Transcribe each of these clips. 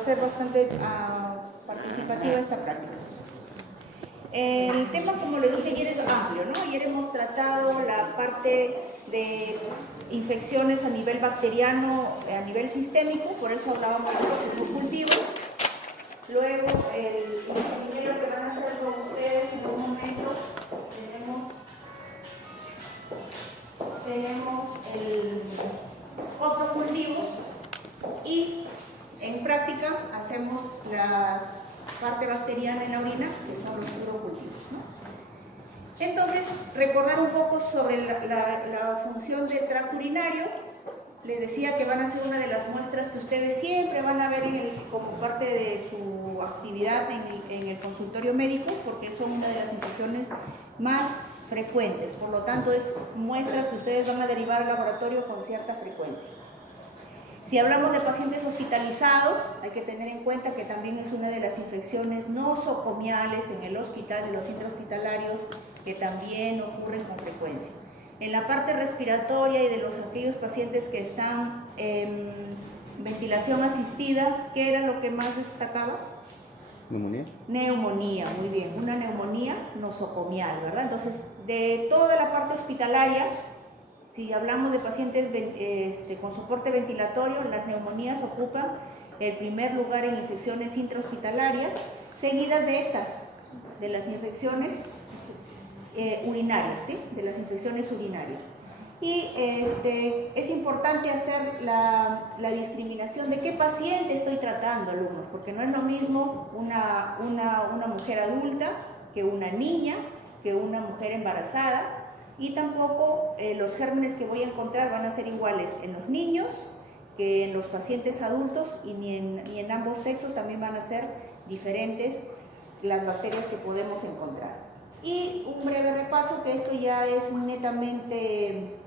hacer bastante participativa esta práctica. El tema, como le dije ayer, es amplio, ¿no? Ayer hemos tratado la parte de infecciones a nivel bacteriano, a nivel sistémico, por eso hablábamos de procesos cultivos. Luego, el ingeniero que van a hacer con ustedes en un momento, tenemos el otros cultivos y en práctica hacemos la parte bacteriana en la orina, que son los urocultivos, ¿no? Entonces, recordar un poco sobre la función del tracto urinario. Les decía que van a ser una de las muestras que ustedes siempre van a ver como parte de su actividad en el consultorio médico, porque son una de las infecciones más frecuentes. Por lo tanto, es muestras que ustedes van a derivar al laboratorio con cierta frecuencia. Si hablamos de pacientes hospitalizados, hay que tener en cuenta que también es una de las infecciones nosocomiales en el hospital, en los intrahospitalarios, que también ocurren con frecuencia. En la parte respiratoria y de aquellos pacientes que están en ventilación asistida, ¿qué era lo que más destacaba? ¿Neumonía? Neumonía, muy bien, una neumonía nosocomial, ¿verdad? Entonces, de toda la parte hospitalaria, si hablamos de pacientes con soporte ventilatorio, las neumonías ocupan el primer lugar en infecciones intrahospitalarias, seguidas de estas, de las infecciones urinarias, ¿sí? De las infecciones urinarias. Y es importante hacer la discriminación de qué paciente estoy tratando, alumnos, porque no es lo mismo una mujer adulta que una niña, que una mujer embarazada, y tampoco los gérmenes que voy a encontrar van a ser iguales en los niños que en los pacientes adultos, y ni en ambos sexos también van a ser diferentes las bacterias que podemos encontrar. Y un breve repaso, que esto ya es netamente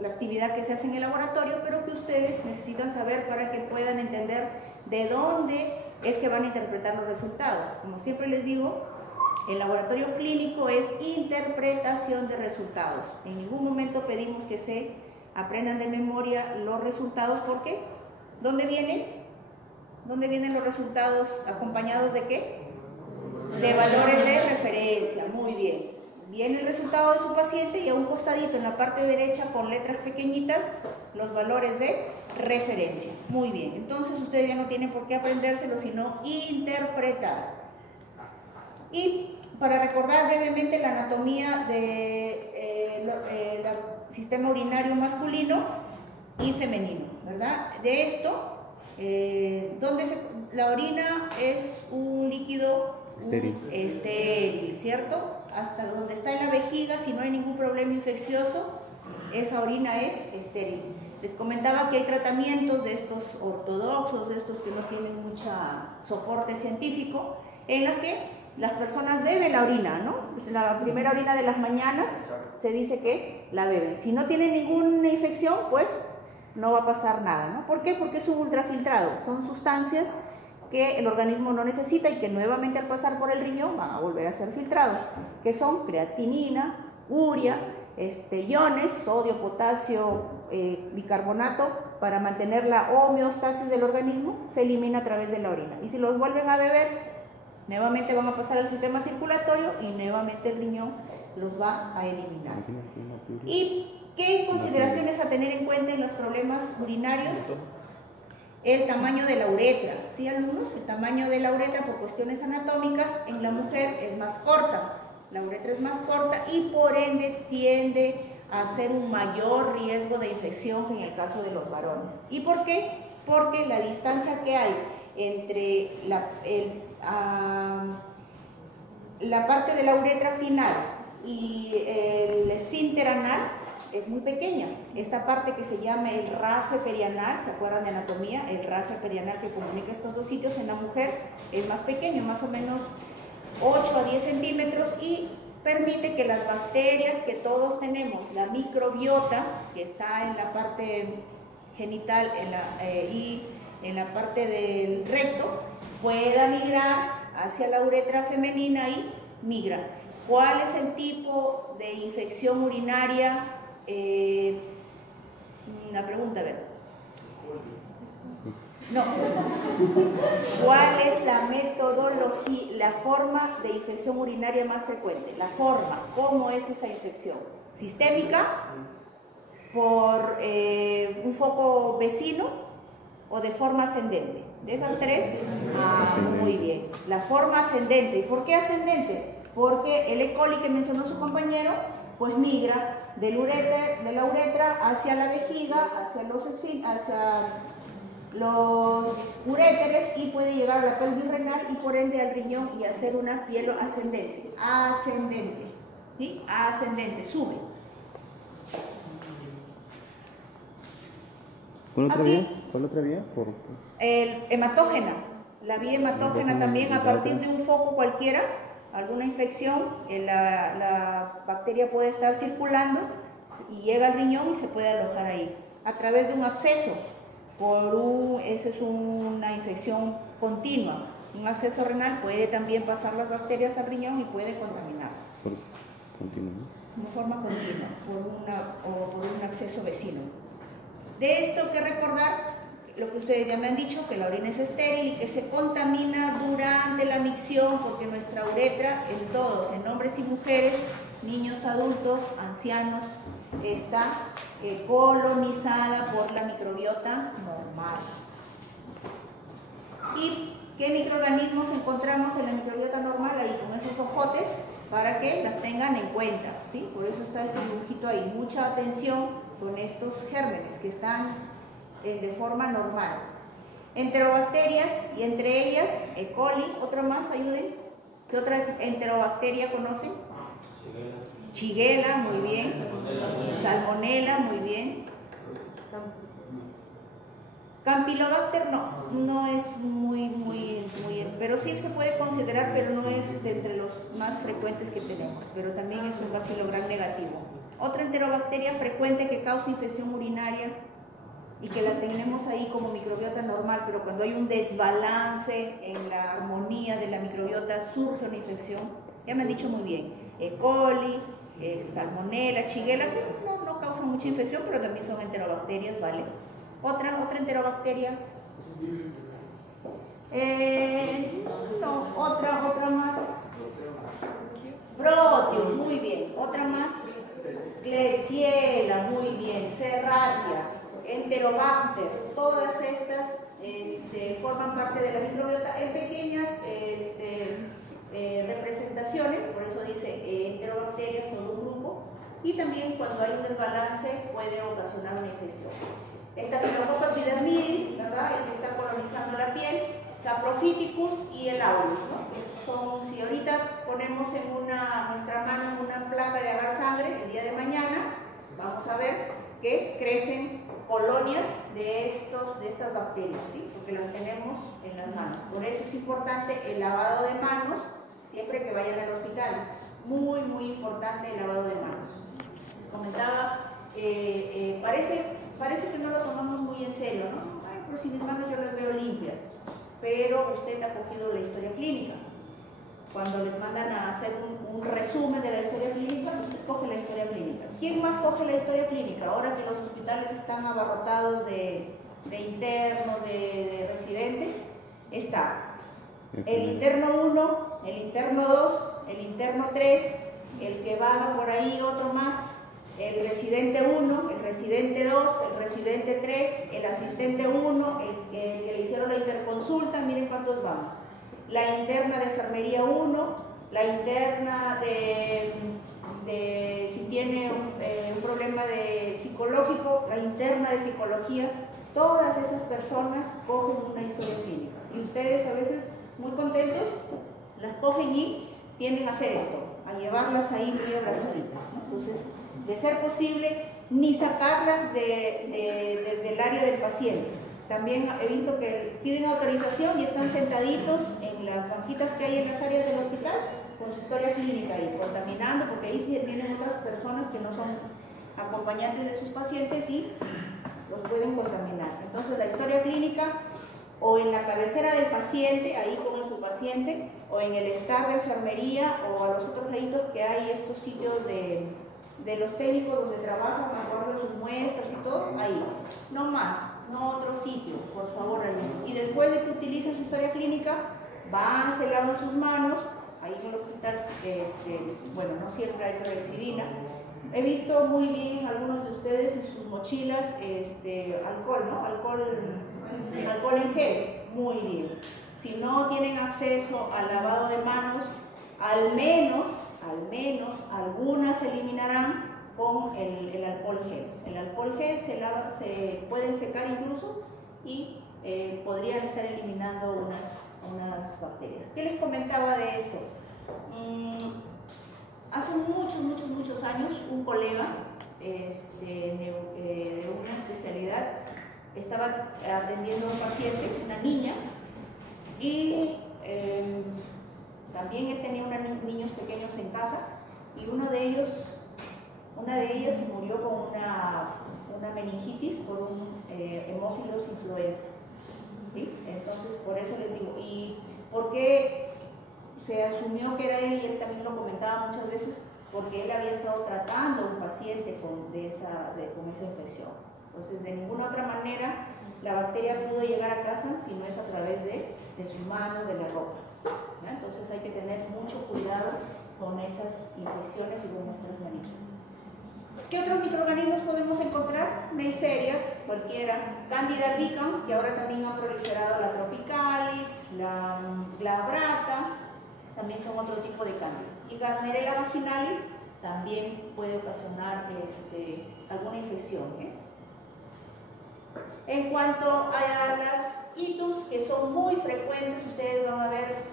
la actividad que se hace en el laboratorio, pero que ustedes necesitan saber para que puedan entender de dónde es que van a interpretar los resultados. Como siempre les digo, el laboratorio clínico es interpretación de resultados. En ningún momento pedimos que se aprendan de memoria los resultados. ¿Por qué? ¿Dónde vienen? ¿Dónde vienen los resultados acompañados de qué? De valores de referencia. Muy bien. Viene el resultado de su paciente y a un costadito en la parte derecha con letras pequeñitas los valores de referencia. Muy bien. Entonces ustedes ya no tienen por qué aprendérselo, sino interpretar. Y para recordar brevemente la anatomía del sistema urinario masculino y femenino, ¿verdad? De esto, la orina es un líquido estéril, ¿cierto? Hasta donde está en la vejiga, si no hay ningún problema infeccioso, esa orina es estéril. Les comentaba que hay tratamientos de estos ortodoxos, de estos que no tienen mucho soporte científico, en las que las personas beben la orina, ¿no? La primera orina de las mañanas se dice que la beben. Si no tienen ninguna infección, pues no va a pasar nada, ¿no? ¿Por qué? Porque es un ultrafiltrado. Son sustancias que el organismo no necesita y que nuevamente al pasar por el riñón van a volver a ser filtrados, que son creatinina, urea, iones, sodio, potasio, bicarbonato. Para mantener la homeostasis del organismo se elimina a través de la orina. Y si los vuelven a beber, nuevamente van a pasar al sistema circulatorio y nuevamente el riñón los va a eliminar. ¿Y qué consideraciones a tener en cuenta en los problemas urinarios? El tamaño de la uretra, ¿sí, alumnos? El tamaño de la uretra, por cuestiones anatómicas, en la mujer es más corta. La uretra es más corta y por ende tiende a ser un mayor riesgo de infección que en el caso de los varones. ¿Y por qué? Porque la distancia que hay entre la parte de la uretra final y el esfínter anal es muy pequeña. Esta parte que se llama el rafe perianal, ¿se acuerdan de anatomía? El rafe perianal que comunica estos dos sitios en la mujer es más pequeño, más o menos 8 a 10 centímetros, y permite que las bacterias que todos tenemos, la microbiota que está en la parte genital y en la parte del recto, pueda migrar hacia la uretra femenina y migra. ¿Cuál es el tipo de infección urinaria? Una pregunta, a ver. No. ¿Cuál es la metodología, la forma de infección urinaria más frecuente? La forma, ¿cómo es esa infección? ¿Sistémica? ¿Por un foco vecino? ¿O de forma ascendente? ¿De esas tres? Ah, muy bien. La forma ascendente. ¿Y por qué ascendente? Porque el E. coli que mencionó su compañero, pues migra de la uretra hacia la vejiga, hacia los uréteres y puede llegar a la pelvis renal y por ende al riñón y hacer una hielo ascendente. Ascendente. ¿Sí? Ascendente, sube. ¿Cuál otra vía? ¿Cuál otra vía? Hematógena. La vía hematógena también a partir de un foco cualquiera, alguna infección, la bacteria puede estar circulando y llega al riñón y se puede alojar ahí. A través de un absceso, eso es una infección continua. Un absceso renal puede también pasar las bacterias al riñón y puede contaminar. De forma continua, por un acceso vecino. De esto que recordar lo que ustedes ya me han dicho, que la orina es estéril y que se contamina durante la micción, porque nuestra uretra en todos, en hombres y mujeres, niños, adultos, ancianos, está colonizada por la microbiota normal. ¿Y qué microorganismos encontramos en la microbiota normal? Ahí con esos ojotes, para que las tengan en cuenta, ¿sí? Por eso está este dibujito ahí. Mucha atención con estos gérmenes que están de forma normal. Enterobacterias, y entre ellas E. coli, otra más, ayuden. ¿Qué otra enterobacteria conocen? Shigella, muy bien. Salmonella, muy bien. Campylobacter no es muy, pero sí se puede considerar, pero no es de entre los más frecuentes que tenemos, pero también es un bacilo gram negativo. Otra enterobacteria frecuente que causa infección urinaria y que la tenemos ahí como microbiota normal, pero cuando hay un desbalance en la armonía de la microbiota surge una infección. Ya me han dicho muy bien, E. coli, Salmonella, Shigella, que no causan mucha infección, pero también son enterobacterias, ¿vale? Otra enterobacteria. Otra más. Proteus, muy bien. Otra más. Klebsiella, muy bien. Serratia, Enterobacter, todas estas forman parte de la microbiota en pequeñas representaciones, por eso dice enterobacterias, todo un grupo, y también cuando hay un desbalance puede ocasionar una infección. Staphylococcus epidermidis, ¿verdad? El que está colonizando la piel, Saprophyticus y el aureus, ¿no? Si ahorita ponemos en nuestra mano una placa de agar sangre, el día de mañana vamos a ver que crecen colonias de estas bacterias, ¿sí? Porque las tenemos en las manos. Por eso es importante el lavado de manos siempre que vayan al hospital. Muy importante el lavado de manos. Les comentaba, parece que no lo tomamos muy en serio, ¿no? Ay, pero si mis manos yo las veo limpias. Pero usted ha cogido la historia clínica. Cuando les mandan a hacer un resumen de la historia clínica, usted coge la historia clínica. ¿Quién más coge la historia clínica? Ahora que los hospitales están abarrotados de internos, de residentes, está el interno 1, el interno 2, el interno 3, el que va por ahí, otro más, el residente 1, el residente 2, el residente 3, el asistente 1, el que le hicieron la interconsulta, miren cuántos vamos. La interna de enfermería 1, la interna si tiene un problema psicológico, la interna de psicología, todas esas personas cogen una historia clínica. Y ustedes a veces, muy contentos, las cogen y tienden a hacer esto, a llevarlas ahí muy abrazaditas, ¿no? Entonces, de ser posible, ni sacarlas del área del paciente. También he visto que piden autorización y están sentaditos en las banquitas que hay en las áreas del hospital con su historia clínica y contaminando, porque ahí vienen otras personas que no son acompañantes de sus pacientes y los pueden contaminar. Entonces la historia clínica o en la cabecera del paciente, ahí con su paciente, o en el staff de enfermería o a los otros laditos que hay estos sitios de los técnicos donde trabajan, guardan sus muestras y todo, ahí, no más. no otro sitio, por favor, alumnos. Y después de que utilicen su historia clínica, van, se lavan sus manos. Ahí en el hospital, bueno, no siempre hay clorhexidina. He visto muy bien algunos de ustedes en sus mochilas alcohol, ¿no? Alcohol en gel, muy bien. Si no tienen acceso al lavado de manos, al menos algunas se eliminarán con el alcohol gel. El alcohol gel se puede secar incluso y podrían estar eliminando unas bacterias. ¿Qué les comentaba de esto? Hace muchos años un colega de una especialidad estaba atendiendo a un paciente, una niña, y también él tenía niños pequeños en casa, y una de ellas murió con una meningitis por un Haemophilus influenza. ¿Sí? Entonces, por eso les digo, ¿y por qué se asumió que era él? Y él también lo comentaba muchas veces, porque él había estado tratando a un paciente con esa infección. Entonces, de ninguna otra manera la bacteria pudo llegar a casa si no es a través de sus manos, de la ropa. ¿Ya? Entonces hay que tener mucho cuidado con esas infecciones y con nuestras manitas. ¿Qué otros microorganismos podemos encontrar? Neiserias, cualquiera. Candida albicans, que ahora también ha proliferado la tropicalis, la glabrata, también son otro tipo de cándida. Y Gardnerella vaginalis también puede ocasionar alguna infección. En cuanto a las itus, que son muy frecuentes, ustedes van a ver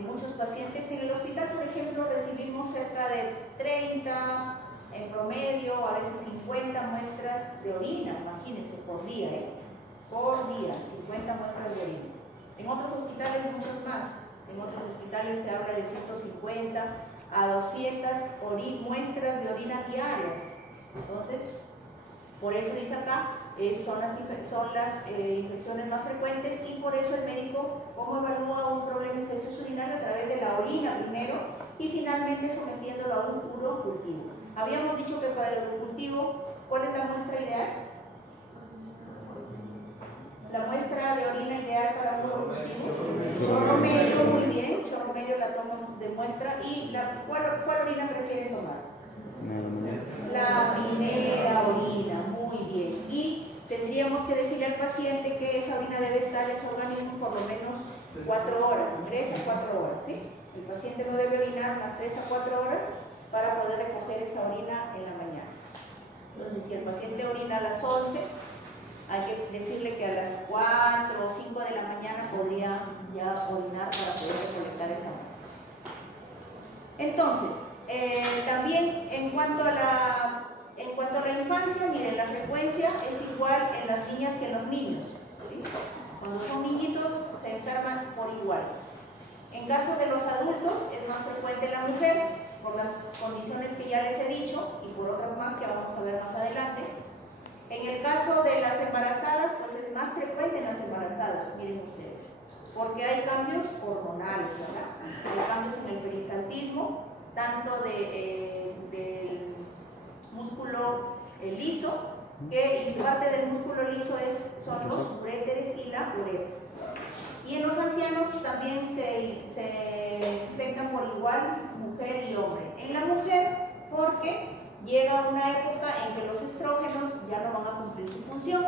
muchos pacientes. En el hospital, por ejemplo, recibimos cerca de 30, en promedio, a veces 50 muestras de orina, imagínense, por día, por día, 50 muestras de orina. En otros hospitales muchos más. En otros hospitales se habla de 150 a 200 muestras de orina diarias. Entonces, por eso dice acá, son las infecciones más frecuentes, y por eso el médico, ¿cómo evalúa un problema infeccioso urinario? A través de la orina primero y finalmente sometiéndolo a un urocultivo. Habíamos dicho que para el urocultivo, ¿cuál es la muestra ideal? La muestra de orina ideal para un urocultivo, chorro medio, muy bien, chorro medio la tomo de muestra. ¿Y cuál orina prefieren tomar? La primera orina, muy bien. Y tendríamos que decirle al paciente que esa orina debe estar en su organismo por lo menos 4 horas, 3 a 4 horas, ¿sí? El paciente no debe orinar unas 3 a 4 horas para poder recoger esa orina en la mañana. Entonces, si el paciente orina a las 11, hay que decirle que a las 4 o 5 de la mañana podría ya orinar para poder recolectar esa muestra. Entonces, también en cuanto a la infancia, miren, la frecuencia es igual en las niñas que en los niños, ¿sí? Cuando son niñitos se enferman por igual. En caso de los adultos es más frecuente en la mujer, por las condiciones que ya les he dicho y por otras más que vamos a ver más adelante. En el caso de las embarazadas, pues es más frecuente en las embarazadas, miren ustedes, porque hay cambios hormonales, ¿verdad? Hay cambios en el peristaltismo, tanto del músculo liso, y parte del músculo liso son los uréteres y la uretra. Y en los ancianos también se infectan por igual mujer y hombre. En la mujer, porque llega una época en que los estrógenos ya no van a cumplir su función,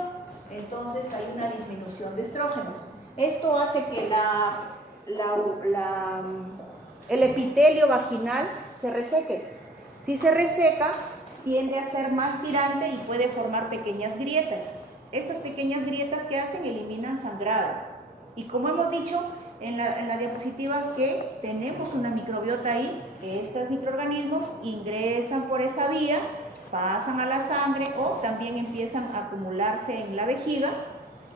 entonces hay una disminución de estrógenos. Esto hace que el epitelio vaginal se reseque. Si se reseca, tiende a ser más tirante y puede formar pequeñas grietas. Estas pequeñas grietas que hacen eliminan sangrado. Y como hemos dicho en la diapositiva, que tenemos una microbiota ahí, que estos microorganismos ingresan por esa vía, pasan a la sangre o también empiezan a acumularse en la vejiga,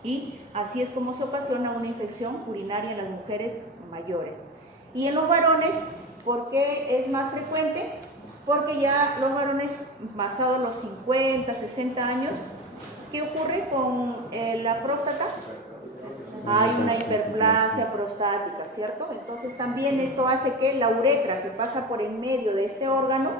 y así es como se ocasiona una infección urinaria en las mujeres mayores. Y en los varones, ¿por qué es más frecuente? Porque ya los varones pasados los 50, 60 años, ¿qué ocurre con la próstata? Hay una hiperplasia prostática, ¿cierto? Entonces también esto hace que la uretra, que pasa por en medio de este órgano,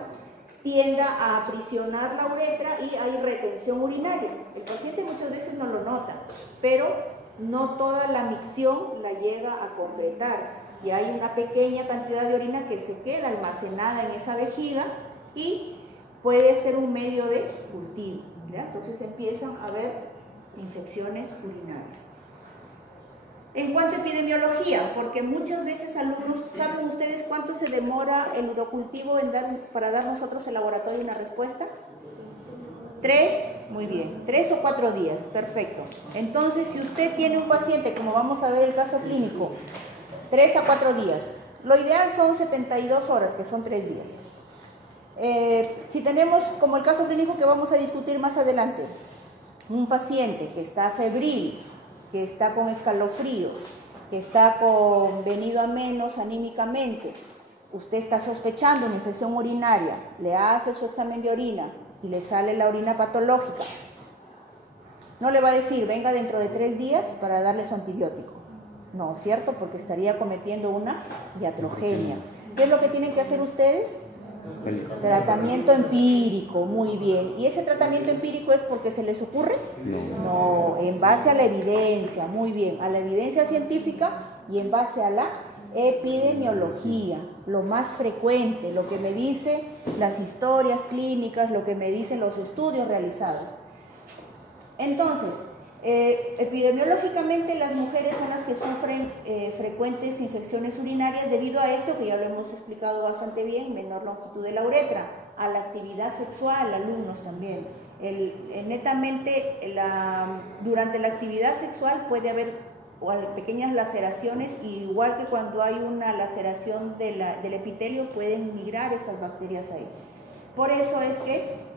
tienda a aprisionar la uretra y hay retención urinaria. El paciente muchas veces no lo nota, pero no toda la micción la llega a concretar y hay una pequeña cantidad de orina que se queda almacenada en esa vejiga y puede ser un medio de cultivo, ¿ya? Entonces empiezan a haber infecciones urinarias. En cuanto a epidemiología, porque muchas veces alumnos, ¿saben ustedes cuánto se demora el urocultivo para dar nosotros el laboratorio una respuesta? 3, muy bien, 3 o 4 días, perfecto. Entonces, si usted tiene un paciente, como vamos a ver el caso clínico, 3 a 4 días, lo ideal son 72 horas, que son 3 días. Si tenemos, como el caso clínico que vamos a discutir más adelante, un paciente que está febril, que está con escalofríos, que está venido a menos anímicamente, usted está sospechando una infección urinaria, le hace su examen de orina y le sale la orina patológica, no le va a decir, venga dentro de 3 días para darle su antibiótico. No, ¿cierto? Porque estaría cometiendo una iatrogenia. ¿Qué es lo que tienen que hacer ustedes? Tratamiento empírico, muy bien. ¿Y ese tratamiento empírico es porque se les ocurre? No, en base a la evidencia, muy bien, a la evidencia científica y en base a la epidemiología, lo más frecuente, lo que me dicen las historias clínicas, lo que me dicen los estudios realizados. Entonces, epidemiológicamente las mujeres son las que sufren frecuentes infecciones urinarias debido a esto que ya lo hemos explicado bastante bien, menor longitud de la uretra, a la actividad sexual, alumnos también. Netamente durante la actividad sexual puede haber pequeñas laceraciones, igual que cuando hay una laceración del epitelio pueden migrar estas bacterias ahí. Por eso es que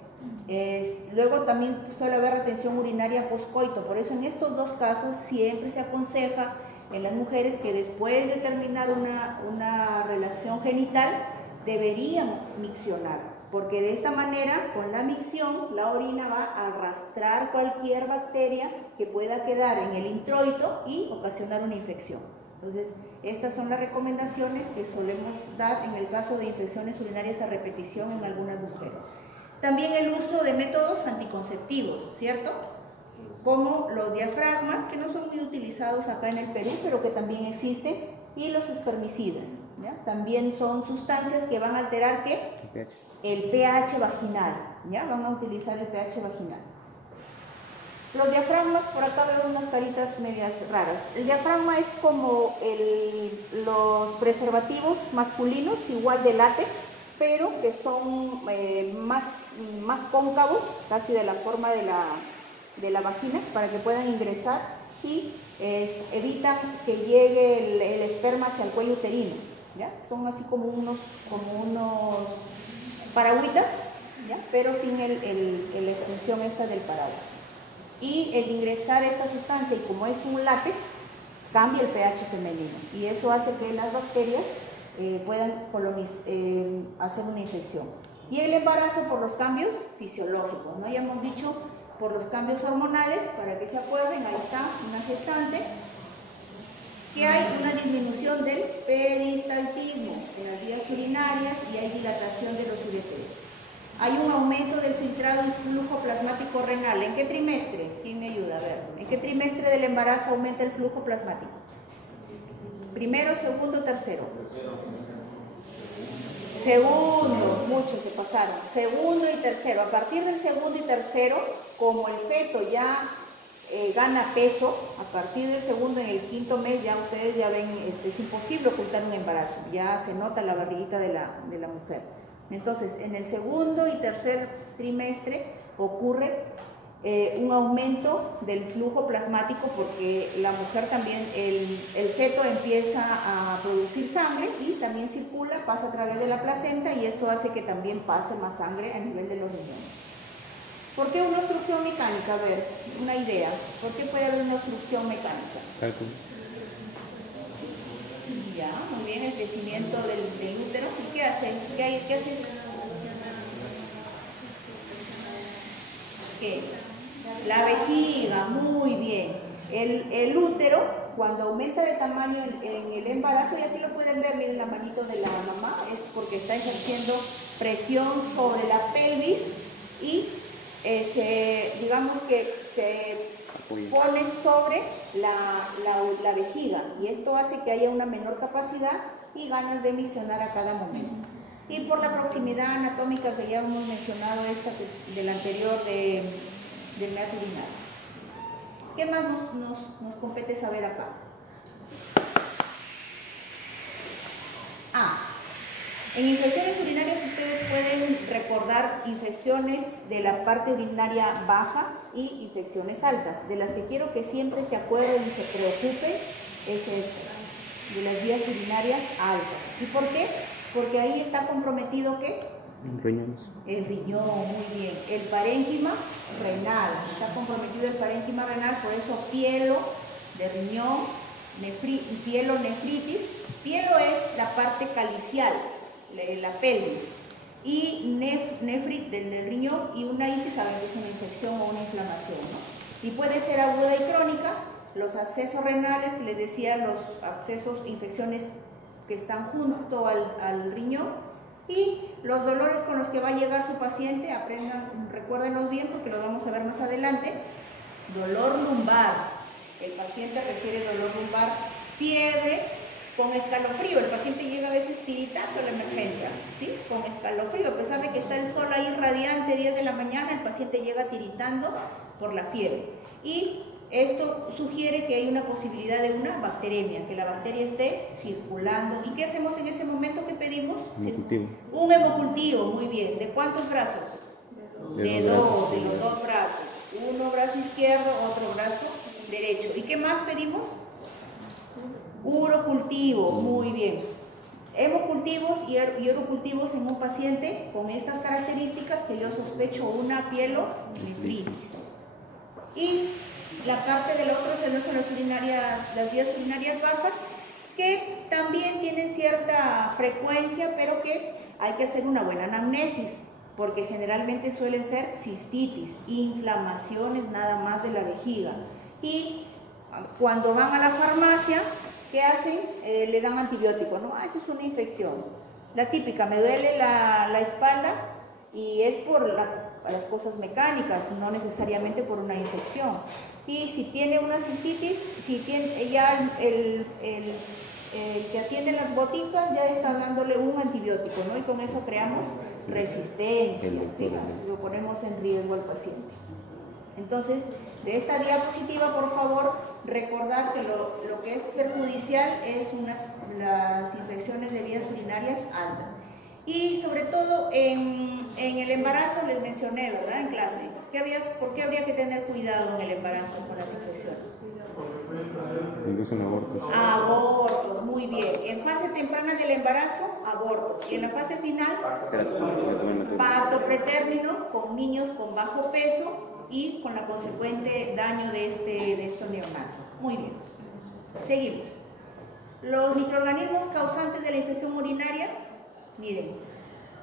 luego también suele haber retención urinaria poscoito. Por eso en estos dos casos siempre se aconseja en las mujeres que después de terminar una relación genital deberían miccionar, porque de esta manera con la micción la orina va a arrastrar cualquier bacteria que pueda quedar en el introito y ocasionar una infección. Entonces estas son las recomendaciones que solemos dar en el caso de infecciones urinarias a repetición en algunas mujeres. También el uso de métodos anticonceptivos, ¿cierto? Como los diafragmas, que no son muy utilizados acá en el Perú, pero que también existen, y los espermicidas, ¿ya? También son sustancias que van a alterar, ¿qué? El pH vaginal, ¿ya? Van a utilizar el pH vaginal. Los diafragmas, por acá veo unas caritas medias raras. El diafragma es como los preservativos masculinos, igual de látex, pero que son más cóncavos, casi de la forma de la vagina, para que puedan ingresar y evitan que llegue el esperma hacia el cuello uterino, ¿ya? Son así como unos paragüitas, ¿ya? Pero sin la extensión esta del paraguas. Y el ingresar esta sustancia, y como es un látex, cambia el pH femenino, y eso hace que las bacterias puedan hacer una infección. Y el embarazo por los cambios fisiológicos, ¿no? Ya hemos dicho por los cambios hormonales, para que se acuerden, ahí está una gestante, que hay una disminución del peristaltismo de las vías urinarias y hay dilatación de los ureteros. Hay un aumento del filtrado y flujo plasmático renal. ¿En qué trimestre? ¿Quién me ayuda? A ver, ¿en qué trimestre del embarazo aumenta el flujo plasmático? ¿Primero, segundo, tercero? Segundo, muchos se pasaron. Segundo y tercero. A partir del segundo y tercero, como el feto ya gana peso, a partir del segundo en el quinto mes ya ustedes ya ven, es imposible ocultar un embarazo. Ya se nota la barriguita de la mujer. Entonces, en el segundo y tercer trimestre ocurre un aumento del flujo plasmático, porque la mujer también, el feto empieza a producir sangre y también circula, pasa a través de la placenta, y eso hace que también pase más sangre a nivel de los riñones. ¿Por qué una obstrucción mecánica? A ver, una idea. ¿Por qué puede haber una obstrucción mecánica? Cálculo. Ya, muy bien, el crecimiento del útero. ¿Y qué hace? ¿Qué hace? ¿Qué? La vejiga, muy bien. El útero, cuando aumenta de tamaño en el embarazo, y aquí lo pueden ver, miren la manito de la mamá, es porque está ejerciendo presión sobre la pelvis y digamos que se pone sobre la vejiga, y esto hace que haya una menor capacidad y ganas de misionar a cada momento. Y por la proximidad anatómica que ya hemos mencionado, esta del anterior del meato urinario. ¿Qué más nos compete saber acá? En infecciones urinarias ustedes pueden recordar infecciones de la parte urinaria baja y infecciones altas. De las que quiero que siempre se acuerden y se preocupen es esta, de las vías urinarias altas. ¿Y por qué? Porque ahí está comprometido, ¿qué? Riñones. El riñón, muy bien. El parénquima renal, está comprometido el parénquima renal, por eso pielo de riñón, pielo nefritis. Pielo es la parte calicial, la pelvis, y nefrit del riñón, y una itis, saben que es una infección o una inflamación, ¿no? Y puede ser aguda y crónica. Los accesos renales, que les decía, los accesos, infecciones que están junto al riñón, y los dolores con los que va a llegar su paciente, recuérdenos bien porque lo vamos a ver más adelante. Dolor lumbar, el paciente refiere dolor lumbar, fiebre, con escalofrío, el paciente llega a veces tiritando a la emergencia, ¿sí? Con escalofrío, a pesar de que está el sol ahí radiante, 10 de la mañana, el paciente llega tiritando por la fiebre. Y esto sugiere que hay una posibilidad de una bacteremia, que la bacteria esté circulando. ¿Y qué hacemos en ese momento? ¿Qué pedimos? Hemocultivo. Un hemocultivo, muy bien. ¿De cuántos brazos? De dos, de los dos brazos. Uno brazo izquierdo, otro brazo derecho. ¿Y qué más pedimos? Urocultivo, muy bien. Hemocultivos y urocultivos en un paciente con estas características que yo sospecho una pielonefritis. Y la parte del otro son las vías urinarias bajas, que también tienen cierta frecuencia, pero que hay que hacer una buena anamnesis, porque generalmente suelen ser cistitis, inflamaciones nada más de la vejiga. Y cuando van a la farmacia, ¿qué hacen? Le dan antibiótico, ¿no? Eso es una infección. La típica, me duele la espalda, y es por las cosas mecánicas, no necesariamente por una infección. Y si tiene una cistitis, si tiene ya el que atiende las boticas ya está dándole un antibiótico, ¿no? Y con eso creamos resistencia, ¿sí? Lo ponemos en riesgo al paciente. Entonces, de esta diapositiva, por favor, recordar que lo que es perjudicial es las infecciones de vías urinarias altas. Y sobre todo en el embarazo les mencioné, ¿verdad? En clase. ¿Por qué habría que tener cuidado en el embarazo con las infecciones? Empiezan abortos. Abortos, muy bien. En fase temprana del embarazo, abortos. Y en la fase final, parto pretérmino con niños con bajo peso y con la consecuente daño de estos neonatos. Muy bien. Seguimos. Los microorganismos causantes de la infección urinaria, miren,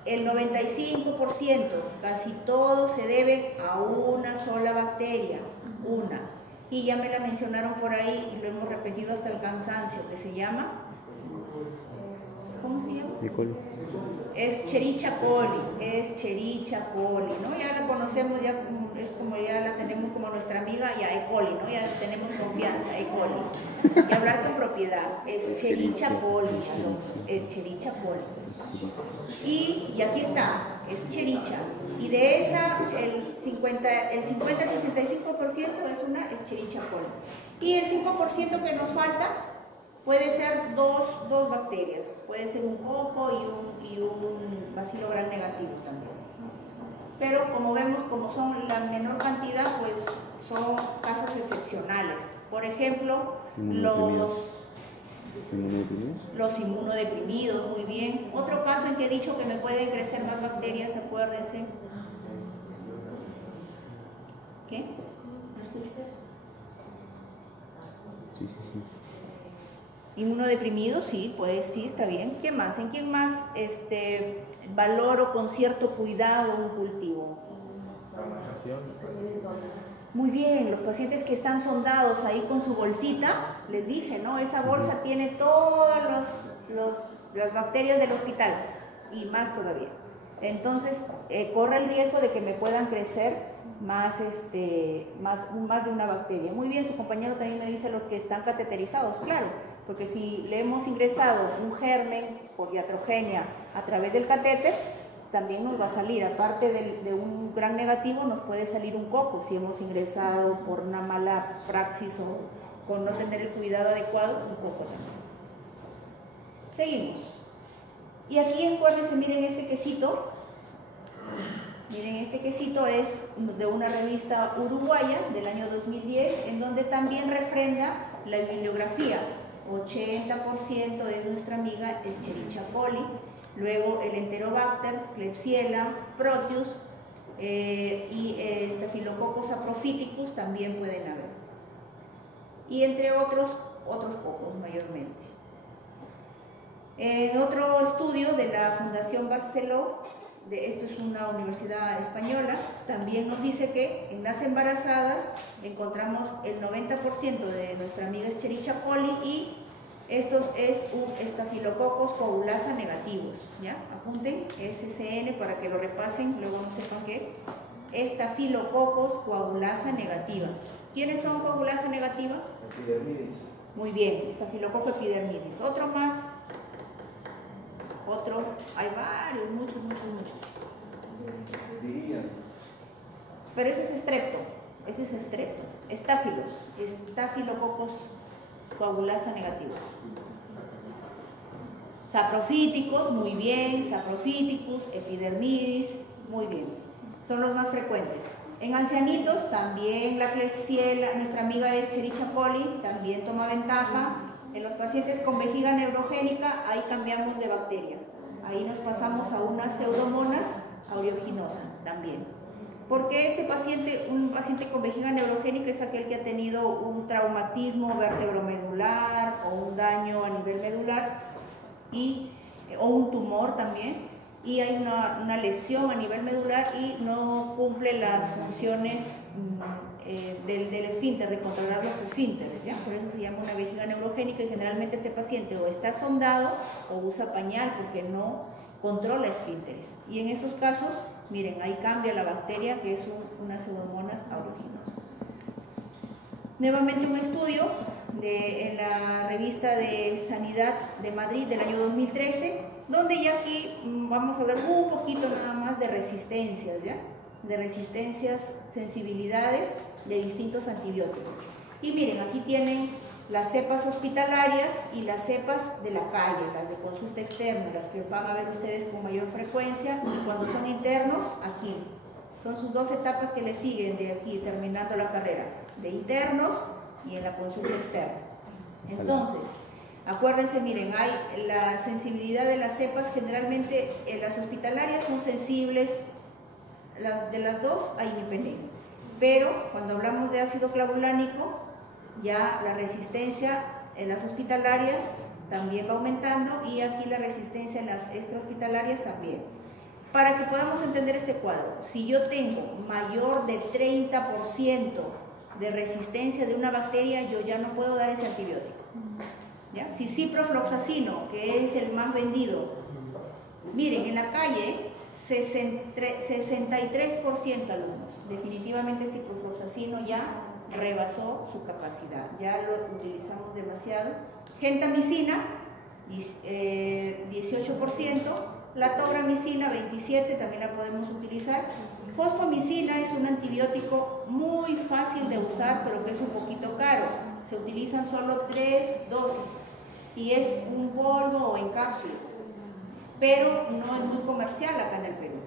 el 95%, casi todo se debe a una sola bacteria, una. Y ya me la mencionaron por ahí y lo hemos repetido hasta el cansancio, que se llama, ¿cómo se llama? E. coli. Escherichia coli, ¿no? Ya la conocemos, ya es como ya la tenemos como nuestra amiga, ya E. coli, ¿no? Ya tenemos confianza, E. coli. Y hablar con propiedad, Escherichia coli, Escherichia coli. Y aquí está, Escherichia. Y de esa, el 50 al 65% es una Escherichia coli. Y el 5% que nos falta puede ser dos bacterias. Puede ser un coco y un bacilo gram negativo también. Pero como vemos, como son la menor cantidad, pues son casos excepcionales. Por ejemplo, los inmunodeprimidos, muy bien. Otro caso en que he dicho que me pueden crecer más bacterias, acuérdense. ¿Qué? ¿No escuchas? Sí. Inmunodeprimidos, sí, pues sí, está bien. ¿Qué más? ¿En quién más valoro con cierto cuidado un cultivo? Muy bien, los pacientes que están sondados ahí con su bolsita, les dije, ¿no? Esa bolsa tiene todas las bacterias del hospital y más todavía. Entonces, corre el riesgo de que me puedan crecer más de una bacteria. Muy bien, su compañero también me dice los que están cateterizados, claro, porque si le hemos ingresado un germen por iatrogenia a través del catéter, también nos va a salir, aparte de un gran negativo, nos puede salir un coco si hemos ingresado por una mala praxis o por no tener el cuidado adecuado, un coco también. Seguimos. Y aquí acuérdense, miren este quesito. Miren, este quesito es de una revista uruguaya del año 2010, en donde también refrenda la bibliografía. 80% de nuestra amiga Escherichia coli, luego el Enterobacter, Klebsiella, Proteus y Staphylococcus saprophyticus también pueden haber. Y entre otros cocos mayormente. En otro estudio de la Fundación Barceló, esto es una universidad española, también nos dice que en las embarazadas encontramos el 90% de nuestra amiga Escherichia coli y estos es un Staphylococcus coagulasa negativos, ¿ya? Apunten SCN para que lo repasen, luego no sepan qué es. Staphylococcus coagulasa negativa. ¿Quiénes son coagulasa negativa? Epidermidis. Muy bien, Staphylococcus epidermidis. Otro más. Otro, hay varios, muchos. Pero ese es estrepto, Staphylococcus coagulasa negativos. Saprofíticos, muy bien, saprofíticus, epidermidis, muy bien. Son los más frecuentes. En ancianitos también la Klebsiella, nuestra amiga Escherichia coli, también toma ventaja. En los pacientes con vejiga neurogénica, ahí cambiamos de bacteria. Ahí nos pasamos a una Pseudomonas aeruginosa también. Porque un paciente con vejiga neurogénica es aquel que ha tenido un traumatismo vertebromedular o un daño a nivel medular o un tumor también, y hay una lesión a nivel medular y no cumple las funciones del esfínter, de controlar los esfínteres, ¿ya? Por eso se llama una vejiga neurogénica y generalmente este paciente o está sondado o usa pañal porque no controla esfínteres. Y en esos casos, miren, ahí cambia la bacteria que es una Pseudomonas aeruginosa. Nuevamente un estudio en la revista de Sanidad de Madrid del año 2013, donde ya aquí vamos a hablar un poquito nada más de resistencias, ¿ya? De resistencias, sensibilidades de distintos antibióticos. Y miren, aquí tienen las cepas hospitalarias y las cepas de la calle, las de consulta externa, las que van a ver ustedes con mayor frecuencia, y cuando son internos, aquí. Son sus dos etapas que le siguen de aquí, terminando la carrera, de internos y en la consulta externa. Entonces, acuérdense, miren, hay la sensibilidad de las cepas, generalmente las hospitalarias son sensibles, de las dos hay INIPENEM, pero cuando hablamos de ácido clavulánico, ya la resistencia en las hospitalarias también va aumentando y aquí la resistencia en las extrahospitalarias también. Para que podamos entender este cuadro, si yo tengo mayor de 30% de resistencia de una bacteria, yo ya no puedo dar ese antibiótico, ¿ya? Si ciprofloxacino, que es el más vendido, miren, en la calle 63% alumnos, definitivamente ciprofloxacino ya rebasó su capacidad, ya lo utilizamos demasiado. Gentamicina, 18%, la tobramicina, 27%, también la podemos utilizar. Fosfomicina es un antibiótico muy fácil de usar, pero que es un poquito caro. Se utilizan solo 3 dosis y es un polvo o en cápsula, pero no es muy comercial acá en el Perú.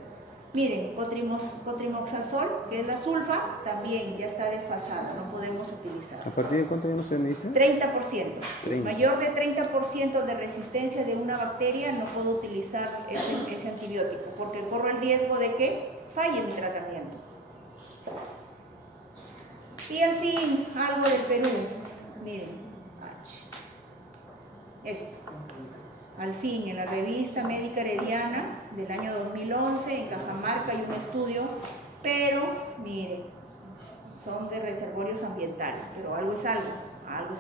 Miren, cotrimoxazol, que es la sulfa, también ya está desfasada, no podemos utilizar. ¿A partir de cuánto ya no se administra? 30%. 30. Mayor de 30% de resistencia de una bacteria, no puedo utilizar ese antibiótico, porque corro el riesgo de que falle mi tratamiento. Y al fin, algo del Perú. Miren, esto. Al fin, en la revista Médica Herediana del año 2011, en Cajamarca hay un estudio, pero miren, son de reservorios ambientales, pero algo es algo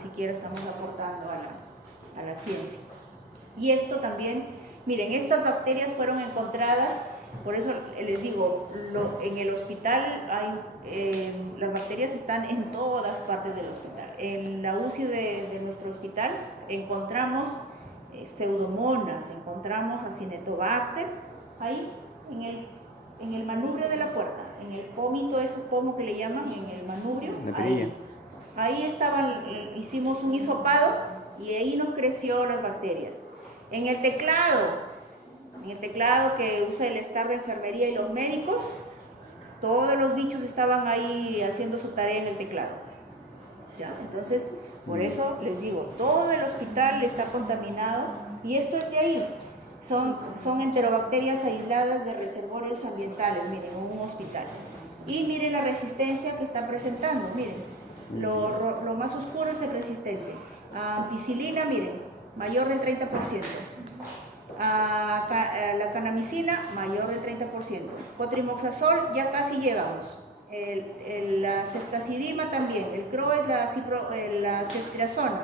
siquiera estamos aportando a la ciencia. Y esto también, miren, estas bacterias fueron encontradas Por eso les digo, en el hospital las bacterias están en todas partes del hospital. En la UCI de nuestro hospital encontramos pseudomonas, encontramos acinetobacter, ahí en el manubrio de la puerta, en el pómito, ese pomo que le llaman, en el manubrio, ahí estaban, hicimos un hisopado y ahí nos creció las bacterias. En el teclado que usa el staff de enfermería y los médicos, todos los bichos estaban ahí haciendo su tarea en el teclado. ¿Ya? Entonces, por eso les digo, todo el hospital está contaminado y esto es de ahí. Son enterobacterias aisladas de reservorios ambientales, miren, en un hospital. Y miren la resistencia que está presentando, miren, lo más oscuro es el resistente. Ampicilina, miren, mayor del 30%. La canamicina, mayor del 30%. Cotrimoxazol, ya casi llevamos. La ceftazidima también. El CRO es la ceftriaxona,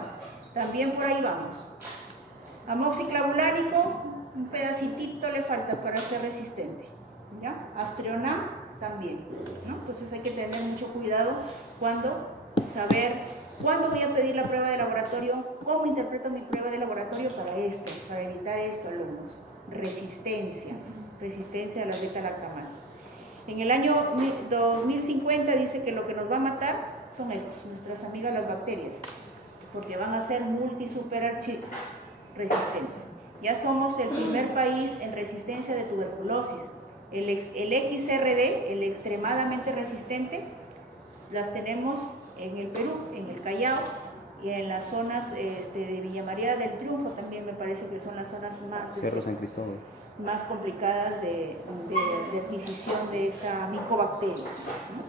también por ahí vamos. Amoxiclavulánico, un pedacitito le falta para ser resistente. ¿Ya? Astrionam también, ¿no? Entonces hay que tener mucho cuidado saber cuándo voy a pedir la prueba de laboratorio, cómo interpreto mi prueba de laboratorio para evitar esto, alumnos. Resistencia a la beta-lactamasa. En el año 2050 dice que lo que nos va a matar son nuestras amigas las bacterias, porque van a ser multi-super-resistentes. Ya somos el primer país en resistencia de tuberculosis. El XRD, el extremadamente resistente, las tenemos en el Perú, en el Callao y en las zonas de Villa María del Triunfo también me parece que son las zonas más complicadas de adquisición de esta micobacteria, ¿no?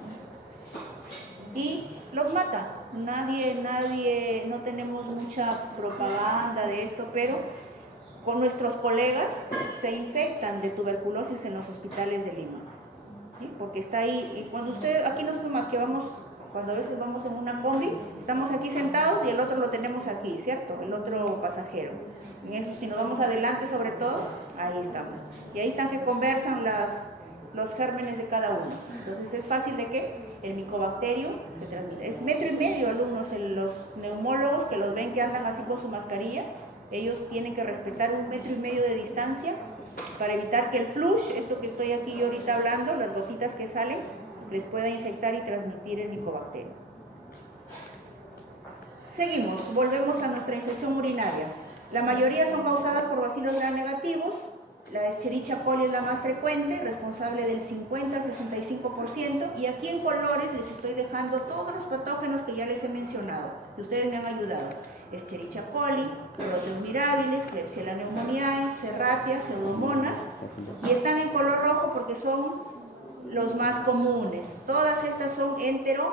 Y los mata. Nadie, no tenemos mucha propaganda de esto, pero con nuestros colegas se infectan de tuberculosis en los hospitales de Lima, ¿sí? Porque está ahí, y cuando aquí no somos más que cuando a veces vamos en una combi, estamos aquí sentados y el otro lo tenemos aquí, ¿cierto? El otro pasajero. En eso, si nos vamos adelante sobre todo, ahí estamos. Y ahí están que conversan los gérmenes de cada uno. Entonces es fácil de que el micobacterio se transmita. Es 1,5 metros, alumnos, los neumólogos que los ven que andan así con su mascarilla, ellos tienen que respetar 1,5 metros de distancia para evitar que el flush, esto que estoy aquí yo ahorita hablando, las gotitas que salen, les pueda infectar y transmitir el micobacterio. Seguimos, volvemos a nuestra infección urinaria. La mayoría son causadas por bacilos gram negativos. La Escherichia coli es la más frecuente, responsable del 50 al 65%, y aquí en colores les estoy dejando todos los patógenos que ya les he mencionado, que ustedes me han ayudado. Escherichia coli, Proteus mirabilis, Klebsiella pneumoniae, Serratia, Pseudomonas, y están en color rojo porque son los más comunes. Todas estas son entero